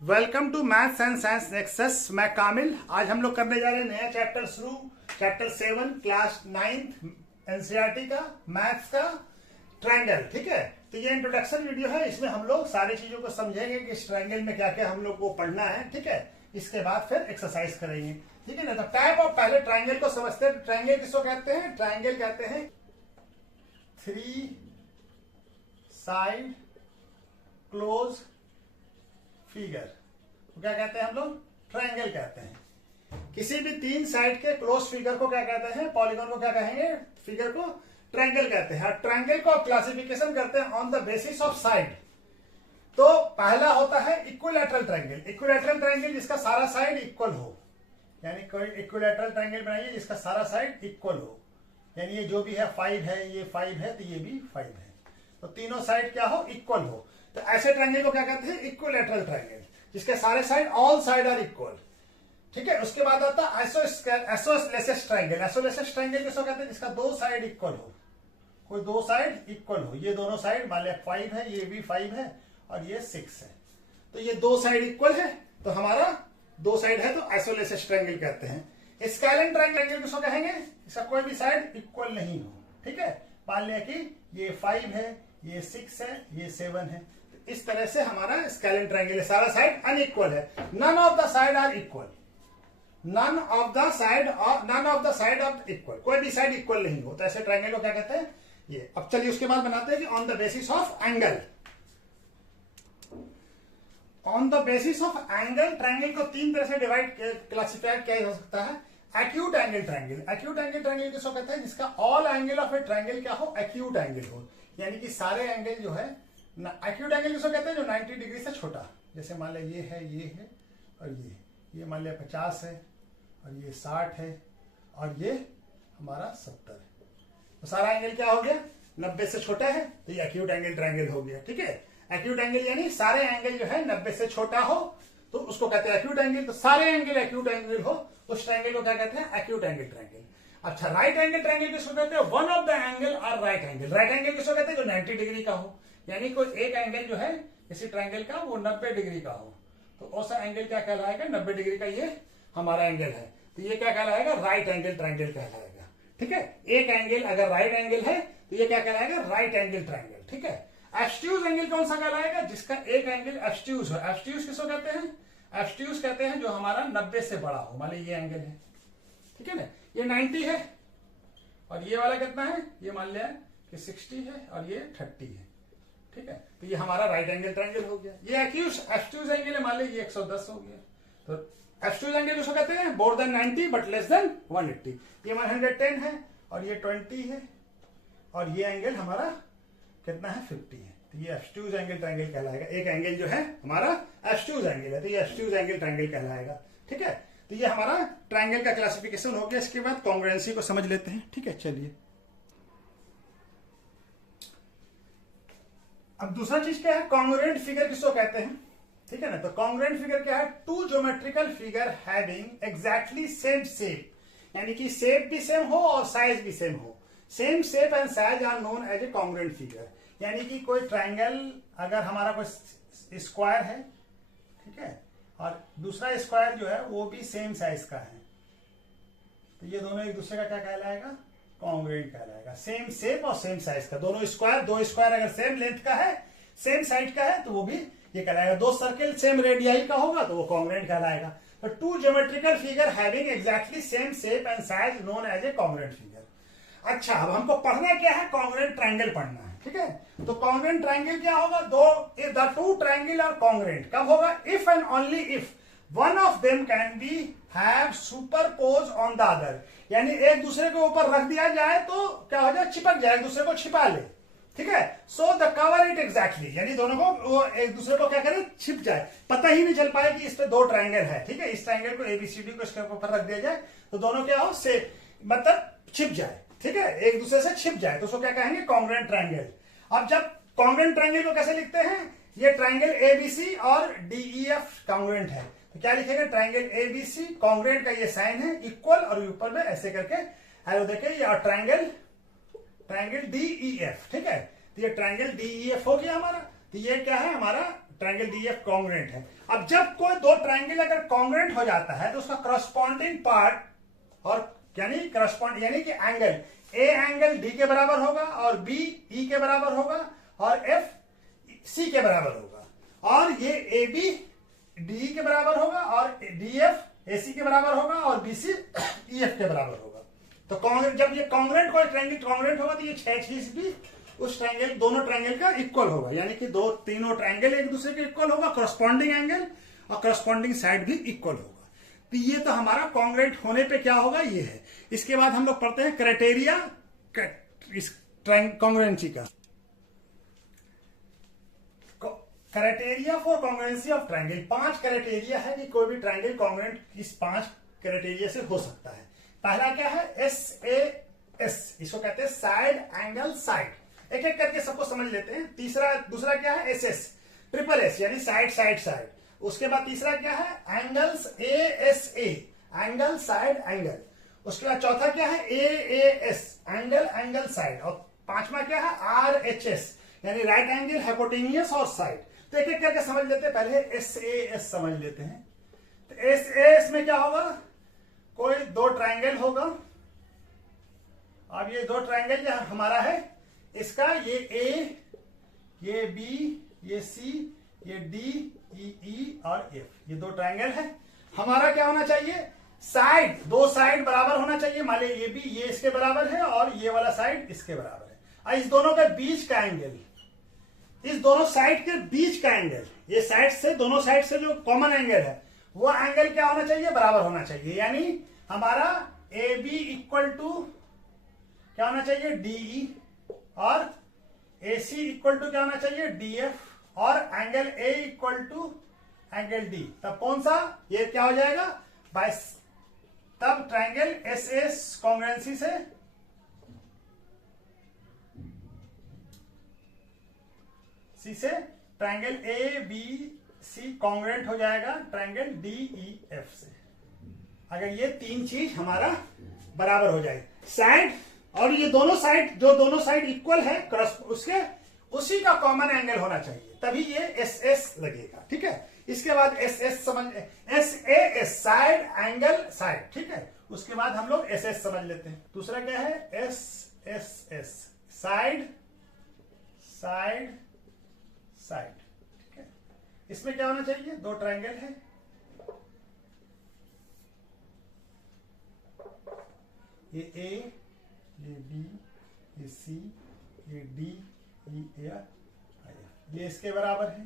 Welcome to Maths and Science Nexus. मैं कामिल। आज हम लोग करने जा रहे हैं नया चैप्टर शुरू, चैप्टर 7 क्लास 9 एनसीईआरटी का मैथ्स का ट्रायंगल। ठीक है, तो ये इंट्रोडक्शन वीडियो है। इसमें हम लोग सारी चीजों को समझेंगे कि इस ट्रायंगल में क्या क्या हम लोग को पढ़ना है। ठीक है, इसके बाद फिर एक्सरसाइज करेंगे। ठीक है ना। तो टाइप ऑफ, पहले ट्रायंगल को समझते हैं। ट्रायंगल किसको कहते हैं? ट्रायंगल कहते हैं 3 साइड क्लोज फिगर। तो क्या कहते हैं हम लोग? ट्रायंगल कहते हैं। किसी भी 3 साइड के क्लोज फिगर को क्या कहते हैं? पॉलीगॉन को क्या कहेंगे? फिगर को ट्रायंगल कहते हैं। ट्रायंगल को क्लासिफिकेशन करते हैं on the basis of side. तो पहला होता है इक्विलैटरल ट्रायंगल। इक्विलैटरल ट्रायंगल जिसका सारा साइड इक्वल हो, यानी कोई इक्विलैटरल ट्रायंगल बनाइए जिसका सारा साइड इक्वल हो, यानी ये जो भी है 5 है, ये 5 है, तो ये भी 5 है, तो तीनों साइड क्या हो? इक्वल हो। तो ऐसे ट्रायंगल को क्या कहते हैं? इक्विलैटरल ट्रायंगल, जिसके सारे side, all side are equal. ठीक है, उसके बाद आता है आइसोसेलेस ट्रायंगल। आइसोसेलेस ट्रायंगल किसको कहते हैं? जिसका 2 साइड इक्वल हो, कोई 2 साइड इक्वल हो। ये दोनों साइड मान लिया 5 है, ये भी 5 है और ये 6 है, तो ये 2 साइड इक्वल है, तो हमारा 2 साइड है, तो आइसोसेलेस ट्रायंगल कहते हैं। स्केलेन ट्रायंगल किसको कहेंगे? इसका कोई भी साइड इक्वल नहीं हो। ठीक है, मान लिया कि ये 5 है, ये 6 है, ये 7 है, इस तरह से हमारा स्केलेन ट्रायंगल है। सारा साइड अनइक्वल है। None of the side are equal. None of the side of equal, कोई भी साइड इक्वल नहीं हो, तो ऐसे ट्रायंगल को क्या कहते हैं? ये। अब चलिए उसके बाद बनाते हैं कि on the basis of angle. On the basis of angle, triangle को 3 तरह से डिवाइड क्लासिफाइड किया जा सकता है। Acute angle triangle. Acute angle triangle किसको कहते हैं? जिसका all angle of a triangle क्या हो? एक्यूट एंगल हो, यानी कि सारे एंगल जो है ना। एक्यूट एंगल किसको कहते हैं? जो 90 डिग्री से छोटा, जैसे मान लिया ये है और ये मान लिया 50 है और ये 60 है और ये हमारा 70 है, तो सारा एंगल क्या हो गया? 90 से छोटा है, तो ये एक्यूट एंगल ट्रायंगल हो गया। ठीक है, एक्यूट एंगल यानी सारे एंगल जो है 90 से छोटा हो, तो उसको कहते हैं एक्यूट एंगल। तो सारे एंगल एक्यूट एंगल हो, उस ट्रायंगल को क्या कहते हैं? Acute angle triangle. अच्छा, राइट एंगल ट्रायंगल किसको कहते हैं? वन ऑफ द एंगल और राइट एंगल। राइट एंगल किसको कहते हैं? जो 90 डिग्री का हो, यानी कोई एक एंगल जो है इसी ट्रायंगल का वो 90 डिग्री का हो, तो ऐसा एंगल क्या कहलाएगा? 90 डिग्री का ये हमारा एंगल है, तो ये क्या कहलाएगा? राइट एंगल ट्रायंगल कहलाएगा। ठीक है, एक एंगल अगर राइट एंगल है तो ये क्या कहलाएगा? Right angle triangle. ठीक है, एब्स्ट्यूज एंगल कौन सा कहलाएगा? जिसका एक एंगल एब्स्ट्यूज हो। एब्स्ट्यूज किसको कहते हैं? एब्स्ट्यूज कहते हैं जो हमारा 90 से बड़ा हो। मान लीजिए ये एंगल है, ठीक है ना, ये 90 है और ये वाला कितना है? ये मान लिया कि 60 है और ये 30 है। ठीक है, तो ये हमारा राइट एंगल ट्रायंगल हो गया। ये एब्स्ट्यूज एंगल है, मान लीजिए ये 110 हो गया, तो एब्स्ट्यूज एंगल किसको कहते हैं? More than 90 but less than 180। ये 110 है और ये 20 है और ये एंगल हमारा कितना है? 50 है, तो ये एब्स्ट्यूज एंगल ट्रायंगल कहलाएगा। एक एंगल जो है हमारा एब्स्ट्यूज एंगल है, तो ये एब्स्ट्यूज एंगल ट्रायंगल कहलाएगा। ठीक है, तो ये हमारा ट्रायंगल का क्लासिफिकेशन हो गया। इसके बाद कॉन्ग्रुएंसी को समझ लेते हैं। ठीक है, चलिए अब दूसरा चीज क्या है? कॉन्ग्रुएंट फिगर किसको कहते हैं? ठीक है ना, तो कॉन्ग्रुएंट फिगर क्या है? Two geometrical figure having exactly same shape, यानी कि शेप भी सेम हो और साइज भी सेम हो। Same shape and size are known as a congruent figure. यानी कि कोई ट्रायंगल अगर हमारा कोई स्क्वायर है, ठीक है, और दूसरा स्क्वायर जो है वो भी सेम साइज का है, तो ये दोनों एक दूसरे का क्या कहलाएगा? कॉन्ग्रुएंट कहलाएगा। सेम शेप और सेम साइज का, दोनों स्क्वायर, 2 स्क्वायर अगर सेम लेंथ का है, सेम साइड का है, तो वो भी ये कहलाएगा। 2 सर्किल सेम रेडियाई का होगा तो वो कॉन्ग्रुएंट कहलाएगा। तो two geometrical figure having exactly same shape and size known as a congruent figure. अच्छा, अब हमको पढ़ना क्या है? कॉन्ग्रुएंट ट्रायंगल पढ़ना है। ठीक है, तो कॉन्ग्रुएंट ट्रायंगल क्या होगा? The two triangle are congruent कब होगा? If and only if one of them can be have superpose on the other, यानी एक दूसरे के ऊपर रख दिया जाए तो क्या हो जाए? चिपक जाए, एक दूसरे को छिपा ले। ठीक है, so the cover it exactly, यानी दोनों को एक दूसरे को क्या करे? छिप जाए, पता ही नहीं चल पाए कि इस पे 2 ट्रायंगल है। ठीक है, इस ट्रायंगल को ABCD को इसके ऊपर रख दिया जाए तो दोनों क्या हो? से मतलब छिप जाए। ठीक है, एक दूसरे से छिप जाए, तो उसको क्या कहेंगे? Congruent triangle. अब जब कॉन्ग्रुएंट ट्रायंगल को कैसे लिखते हैं? ये ट्रायंगल ABC और DEF कॉन्ग्रुएंट है, तो क्या लिखेगा? ट्रायंगल ABC, कॉन्ग्रुएंट का ये साइन है इक्वल और ऊपर में ऐसे करके एरो देखे, ये ट्रायंगल DEF। ठीक है, तो ये ट्रायंगल DEF हो गया हमारा। तो ये क्या है? हमारा ट्रायंगल डीएफ कॉन्ग्रुएंट है। अब जब कोई दो ट्रायंगल अगर कॉन्ग्रुएंट हो जाता है तो उसका करस्पॉन्डिंग पार्ट और यानी कि एंगल ए एंगल डी के बराबर होगा और बी ई के बराबर होगा और एफ सी के बराबर होगा और ये ए बी डी के बराबर होगा और डी एफ ए सी के बराबर होगा और बी सी ई एफ के बराबर होगा। तो जब ये कॉन्ग्रुएंट कोई ट्रायंगल कॉन्ग्रुएंट होगा तो ये 6 चीज भी उस ट्रायंगल दोनों ट्रायंगल का इक्वल होगा, यानी कि तीनों ट्रायंगल एक दूसरे के इक्वल होगा, करस्पॉन्डिंग एंगल और करस्पॉन्डिंग साइड भी इक्वल होगा। तो ये तो हमारा कॉन्ग्रुएंट होने पे क्या होगा ये है। इसके बाद हम लोग पढ़ते हैं क्राइटेरिया इस कॉन्ग्रुएंसी का। Criteria for congruency of triangle, 5 criteria है कि कोई भी ट्रायंगल कॉन्ग्रुएंट इस 5 क्राइटेरिया से हो सकता है। पहला क्या है, SAS, इसको कहते हैं साइड एंगल साइड। एक एक करके सबको समझ लेते हैं। दूसरा क्या है, SS, ट्रिपल S यानी साइड साइड साइड। उसके बाद तीसरा क्या है, angles ASA, angle side angle. उसके बाद चौथा क्या है, AAS, एंगल एंगल साइड। और पांचवा क्या है, RHS यानी राइट एंगल हाइपोटेनियस और साइड। तो एक एक करके समझ लेते हैं। पहले SAS समझ लेते हैं। तो SAS में क्या होगा, कोई दो ट्रायंगल होगा। अब ये दो ट्रायंगल जो हमारा है इसका ये A, ये B, ये C, ये D, E और F, ये दो ट्रायंगल है। हमारा क्या होना चाहिए, साइड, दो साइड बराबर होना चाहिए। मान लीजिए ये भी ये इसके बराबर है और ये वाला साइड इसके बराबर है। और इस दोनों के बीच का एंगल, इस दोनों साइड के बीच का एंगल, ये साइड से दोनों साइड से जो कॉमन एंगल है वो एंगल क्या होना चाहिए, बराबर होना चाहिए। यानी हमारा ए बी इक्वल टू क्या होना चाहिए, डीई, और ए सी इक्वल टू क्या होना चाहिए, डीएफ, और angle A equal to angle D. तब कौन सा, ये क्या हो जाएगा, बाइस। तब ट्रायंगल एस एस कॉन्ग्रुएंसी से सी से triangle A B C congruent हो जाएगा ट्रायंगल डी ई एफ से, अगर ये तीन चीज हमारा बराबर हो जाए। साइड और ये दोनों साइड, जो दोनों साइड इक्वल है उसके उसी का कॉमन एंगल होना चाहिए, तभी ये एस एस लगेगा। ठीक है, इसके बाद एस एस समझ, S A S side angle side. ठीक है, उसके बाद हम लोग एस एस समझ लेते हैं। दूसरा क्या है, S S S side side side. ठीक है, इसमें क्या होना चाहिए, दो ट्रायंगल है, ये ए, ये बी, ये सी, ये डी, ये ये इसके बराबर है,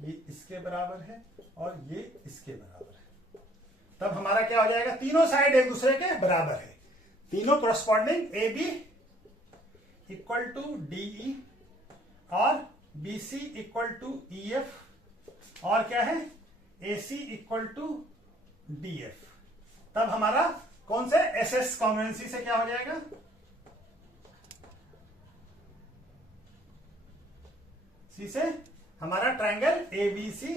ये इसके बराबर है और ये इसके बराबर है। तब हमारा क्या हो जाएगा, तीनों साइड एक दूसरे के बराबर है, तीनों corresponding A B equal to D E और B C equal to E F और क्या है, A C equal to D F. तब हमारा कौन से एस एस कॉन्ग्रुएंसी से क्या हो जाएगा, सी से हमारा triangle A B C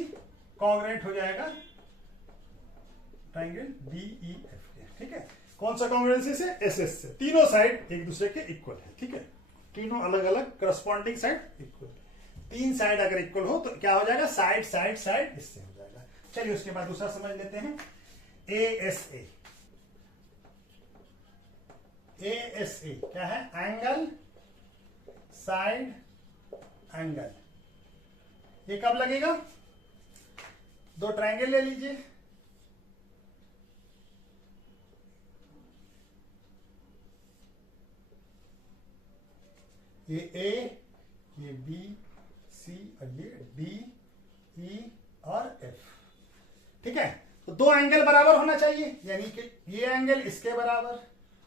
congruent हो जाएगा ट्रायंगल डी ई एफ के। ठीक है, कौन सा कॉन्ग्रुएंसी से, एस एस से। तीनों साइड एक दूसरे के इक्वल है। ठीक है, तीनों अलग अलग करस्पॉन्डिंग साइड इक्वल। तीन साइड अगर इक्वल हो तो क्या हो जाएगा, साइड साइड साइड, इससे हो जाएगा। चलिए उसके बाद दूसरा समझ लेते हैं, ए एस ए। ASA क्या है, एंगल साइड एंगल। ये कब लगेगा, दो ट्रायंगल ले लीजिए, ये A, ये B, C और ये D, E और F। ठीक है, तो दो एंगल बराबर होना चाहिए, यानी कि ये एंगल इसके बराबर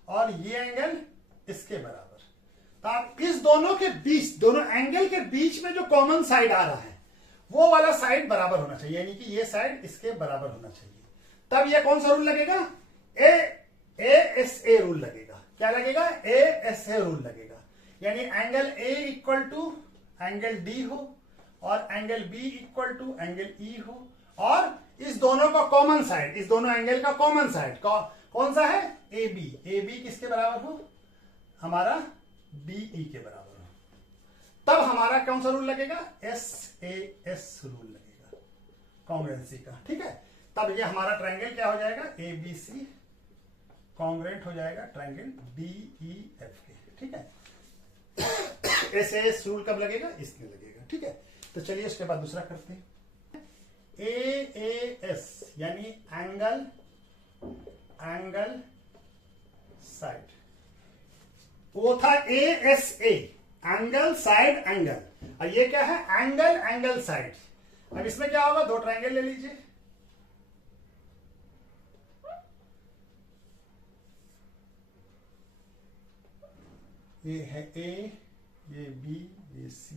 और ये एंगल इसके बराबर। तो आप इस दोनों के बीच, दोनों एंगल के बीच में जो कॉमन साइड आ रहा है वो वाला साइड बराबर होना चाहिए, यानी कि ये साइड इसके बराबर होना चाहिए। तब ये कौन सा रूल लगेगा, ASA रूल लगेगा। क्या लगेगा, ASA रूल लगेगा, यानी angle A equal to angle D हो और angle B equal to angle E हो, और इस दोनों का कॉमन साइड, इस दोनों एंगल का कॉमन साइड कौन सा है, AB किसके बराबर हो, हमारा DE के बराबर हो। तब हमारा कौन सा रूल लगेगा, SAS रूल लगेगा कॉन्ग्रुएंसी का, ठीक है। तब ये हमारा ट्रायंगल क्या हो जाएगा, ABC कॉन्ग्रुएंट हो जाएगा ट्रायंगल DEF के, ठीक है। SAS रूल कब लगेगा, इसमें लगेगा, ठीक है। तो चलिए उसके बाद दूसरा करते हैं। AAS यानी एंगल साइड, वो था ASA एंगल साइड एंगल, और ये क्या है, एंगल साइड। अब इसमें क्या होगा, दो ट्रायंगल ले लीजिए, ये है A, ये B, ये C,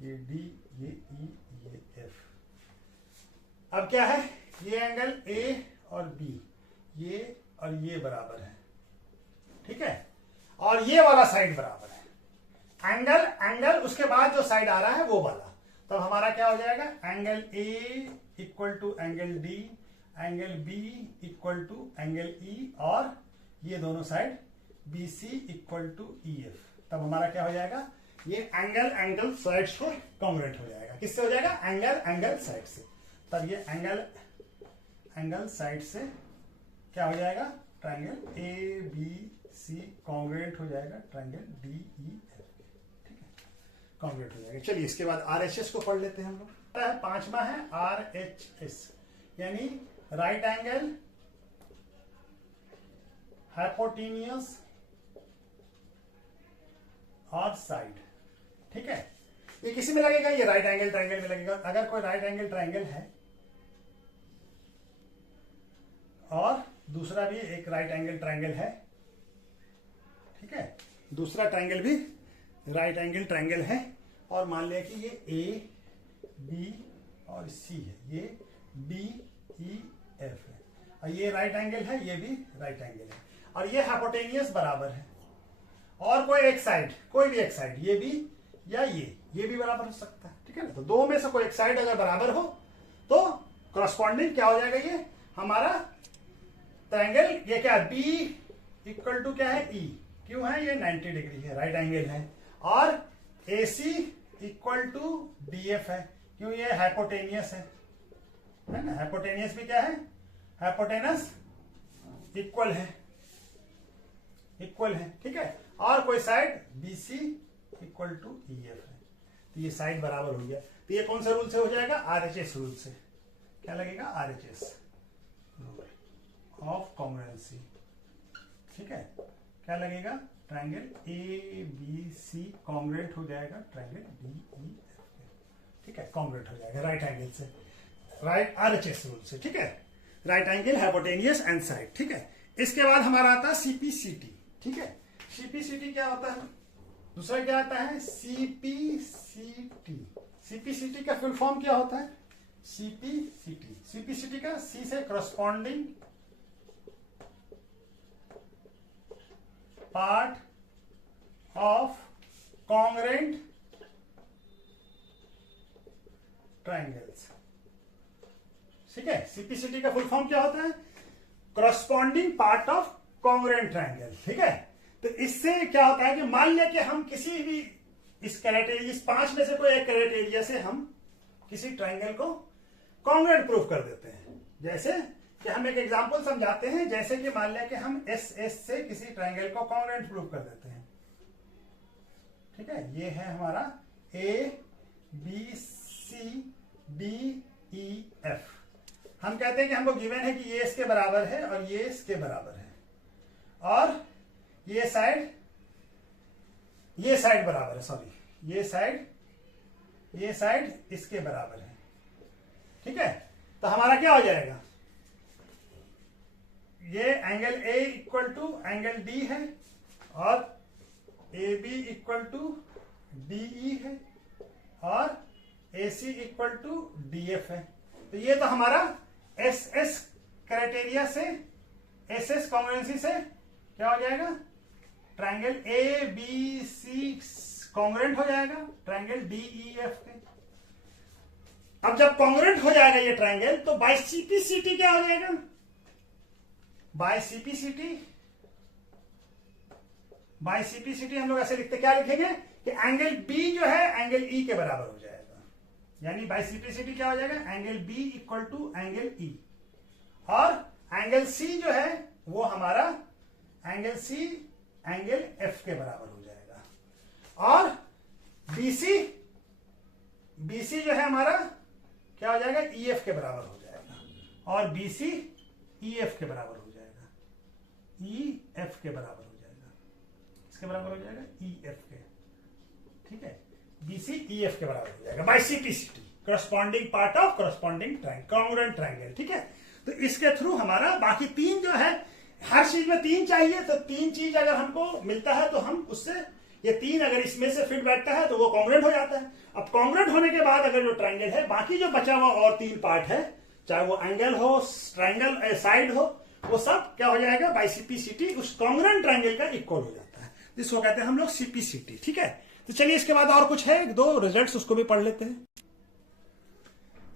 ये D, ये E, ये F। अब क्या है, ये एंगल A और B, ये और ये बराबर है, ठीक है, और ये वाला साइड बराबर है। एंगल उसके बाद जो साइड आ रहा है वो वाला, तब हमारा क्या हो जाएगा, angle A equal to angle D, angle B equal to angle E, और ये दोनों side BC equal to EF। तब हमारा क्या हो जाएगा, ये एंगल साइड्स को कॉन्ग्रुएंट हो जाएगा। किससे हो जाएगा, एंगल साइड से। तब ये एंगल साइड से क्या हो जाएगा, ट्रायंगल ABC कॉन्ग्रुएंट हो जाएगा ट्रायंगल DEF, ठीक है, कॉन्ग्रुएंट हो जाएगा। चलिए इसके बाद RHS को पढ़ लेते हैं हम लोग। पांचवा है RHS यानी राइट एंगल हाइपोटेनियस और साइड, ठीक है। ये किसी में लगेगा, ये राइट एंगल ट्रायंगल में लगेगा। अगर कोई राइट एंगल ट्रायंगल है और दूसरा भी एक राइट एंगल ट्रायंगल है, ठीक है, दूसरा ट्रायंगल भी राइट एंगल ट्रायंगल है, और मान लिया कि ये A B और C है, ये DEF है, और ये राइट एंगल है, ये भी राइट एंगल है, और ये हाइपोटेनियस बराबर है, और कोई एक साइड, कोई भी एक साइड, ये भी या ये भी बराबर हो सकता है, ठीक है ना। तो दो में से कोई एक साइड अगर बराबर हो तो कॉरस्पॉन्डिंग क्या हो जाएगा, ये हमारा ट्रायंगल, ये क्या है, B इक्वल टू क्या है, E, क्यों है, ये 90 डिग्री है, राइट एंगल है, और AC इक्वल टू DF है, क्यों, ये हाइपोटेनियस है ना। हाइपोटेनियस भी क्या है, हाइपोटेनस इक्वल है, ठीक है, और कोई side BC equal to EF है, तो ये साइड बराबर हो गया। तो ये कौन सा रूल से हो जाएगा, RHS रूल से। क्या लगेगा, RHS रूल ऑफ कॉन्ग्रुएंसी, ठीक है। क्या लगेगा, ट्रायंगल ABC कॉन्ग्रुएंट हो जाएगा ट्रायंगल DEF, ठीक है, कॉन्ग्रुएंट हो जाएगा राइट एंगल से, राइट RHS रूल से, ठीक है, right angle hypotenuse and side, ठीक है। इसके बाद हमारा आता है CPCT, ठीक है। CPCT क्या होता है, दूसरा क्या आता है, CPCT। CPCT का फुल फॉर्म क्या होता है, CPCT का C से corresponding part of congruent triangles, ठीक है। CPCT का फुल फॉर्म क्या होता है, corresponding part of congruent triangle, ठीक है। तो इससे क्या होता है कि मान लिया कि हम किसी भी इस पांच में से कोई एक क्राइटेरिया से हम किसी ट्रायंगल को कॉन्ग्रुएंट प्रूफ कर देते हैं। जैसे कि हम एक एग्जांपल समझाते हैं, जैसे कि मान लिया कि हम SS से किसी ट्रायंगल को कॉन्ग्रुएंट प्रूफ कर देते हैं, ठीक है। ये है हमारा ABCDEF। हम कहते हैं कि हमको गिवन है कि ये इसके बराबर है और ये इसके बराबर है, और ये साइड बराबर है, सॉरी, ये साइड इसके बराबर है, ठीक है। तो हमारा क्या हो जाएगा, ये angle A equal to angle D है, और AB इक्वल टू DE है, और AC इक्वल टू DF है। तो ये तो हमारा SS क्राइटेरिया से, SS कॉन्ग्रुएंसी से क्या हो जाएगा, ट्रायंगल ABC कॉन्ग्रुएंट हो जाएगा ट्रायंगल DEF के। अब जब कॉन्ग्रुएंट हो जाएगा ये ट्रायंगल, तो बाय CPCT क्या हो जाएगा, बाय CPCT हम लोग ऐसे लिखते, क्या लिखेंगे कि एंगल बी जो है एंगल ई के बराबर हो जाएगा, यानी बाय सिंप्लिसिटी क्या हो जाएगा, angle B equal to angle E, और एंगल सी जो है वो हमारा एंगल सी एंगल एफ के बराबर हो जाएगा, और बीसी जो है हमारा क्या हो जाएगा, ई एफ के बराबर हो जाएगा, और बीसी ई एफ के बराबर हो जाएगा, ई एफ के बराबर हो जाएगा, इसके बराबर हो जाएगा ई एफ के, ठीक है, बीसी ई एफ के बराबर हो जाएगा by CPCT, corresponding part of corresponding triangle, congruent triangle, ठीक है। तो इसके थ्रू हमारा बाकी तीन जो है, हर चीज में तीन चाहिए, तो तीन चीज अगर हमको मिलता है तो हम उससे, ये तीन अगर इसमें से फिट बैठता है तो वो कॉन्ग्रुएंट हो जाता है। अब कॉन्ग्रुएंट होने के बाद अगर जो ट्रायंगल है, बाकी जो बचा हुआ और तीन पार्ट है, चाहे वो एंगल हो, ट्रायंगल साइड हो, वो सब क्या हो जाएगा, बाय सीपीसीटी उस कॉन्ग्रुएंट ट्रायंगल का इक्वल हो जाता है, जिसको कहते हैं हम लोग सीपीसीटी, ठीक है। तो चलिए इसके बाद और कुछ है, दो रिजल्ट्स उसको भी पढ़ लेते हैं।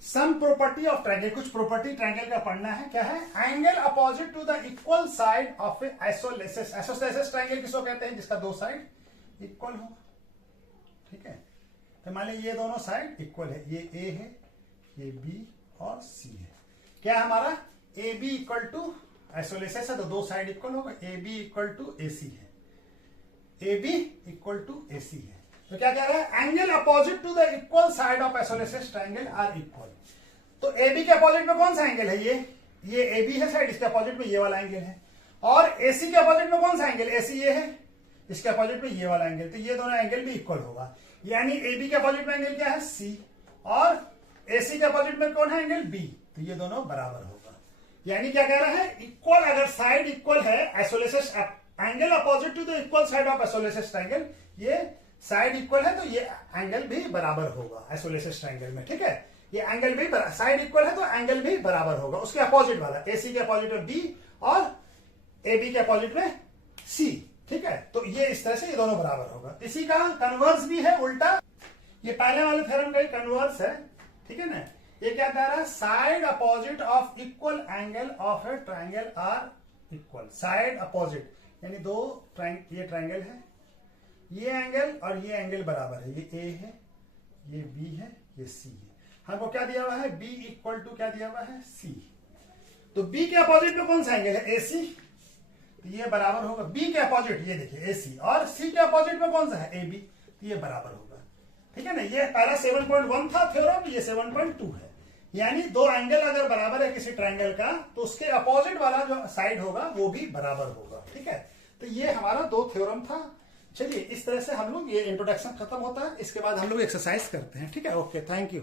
सम प्रॉपर्टी ऑफ ट्रायंगल, कुछ प्रॉपर्टी ट्रायंगल का पढ़ना है, क्या है, angle opposite to the equal side of a isosceles, isosceles triangle किसको कहते हैं, जिसका दो साइड इक्वल हो, ठीक है। तो मान लीजिए ये दोनों साइड इक्वल है, ये ए है, ये बी और सी है, क्या हमारा A B equal to, isosceles है तो दो साइड इक्वल होगा, A B equal to A C है, A B equal to A C है। तो क्या कह रहा है, angle opposite to the equal side of isosceles triangle are equal. तो ए बी के अपोजिट में कौन सा एंगल है, ये ए बी है साइड, इसके अपोजिट में ये वाला एंगल है, और ए सी के अपोजिट में कौन सा एंगल, ए सी ये है, इसके अपोजिट में ये वाला एंगल, तो ये दोनों एंगल भी इक्वल होगा, यानी ए बी के अपोजिट में एंगल क्या है, सी, और ए सी के अपोजिट में कौन है, एंगल बी, तो ये दोनों बराबर होगा। यानी क्या कह रहा है, इक्वल, अगर साइड इक्वल है, isosceles angle opposite to the equal side of isosceles triangle, ये साइड इक्वल है तो ये एंगल भी बराबर होगा आइसोलेसिस ट्रायंगल में, ठीक है। ये एंगल भी साइड इक्वल है तो एंगल भी बराबर होगा, उसके अपोजिट वाला, ए सी के अपोजिट में बी और ए बी के अपोजिट में सी, ठीक है। तो ये इस तरह से ये दोनों बराबर होगा। इसी का कन्वर्स भी है उल्टा, ये पहले वाले थ्योरम का कन्वर्स है, ठीक है ना। ये क्या कह रहा है, side opposite of equal angle of a triangle are equal, side opposite यानी दो ये ट्रायंगल है, ये एंगल और ये एंगल बराबर है, ये ए है, ये बी है, ये सी है, हमको क्या दिया हुआ है, बी इक्वल टू क्या दिया हुआ है, सी। तो बी के अपोजिट में कौन सा एंगल है, ए सी, तो ये बराबर होगा, बी के अपोजिट ये देखिए ए सी, और सी के अपोजिट में कौन सा है, ए बी, तो ये बराबर होगा, ठीक है ना। ये पहला 7.1 था थ्योरम, ये 7.2 है, यानी दो एंगल अगर बराबर है किसी ट्रायंगल का तो उसके अपोजिट वाला जो साइड होगा वो भी बराबर होगा, ठीक है। तो ये हमारा दो थ्योरम था। चलिए इस तरह से हम लोग, ये इंट्रोडक्शन खत्म होता है, इसके बाद हम लोग एक्सरसाइज करते हैं, ठीक है। Okay, thank you.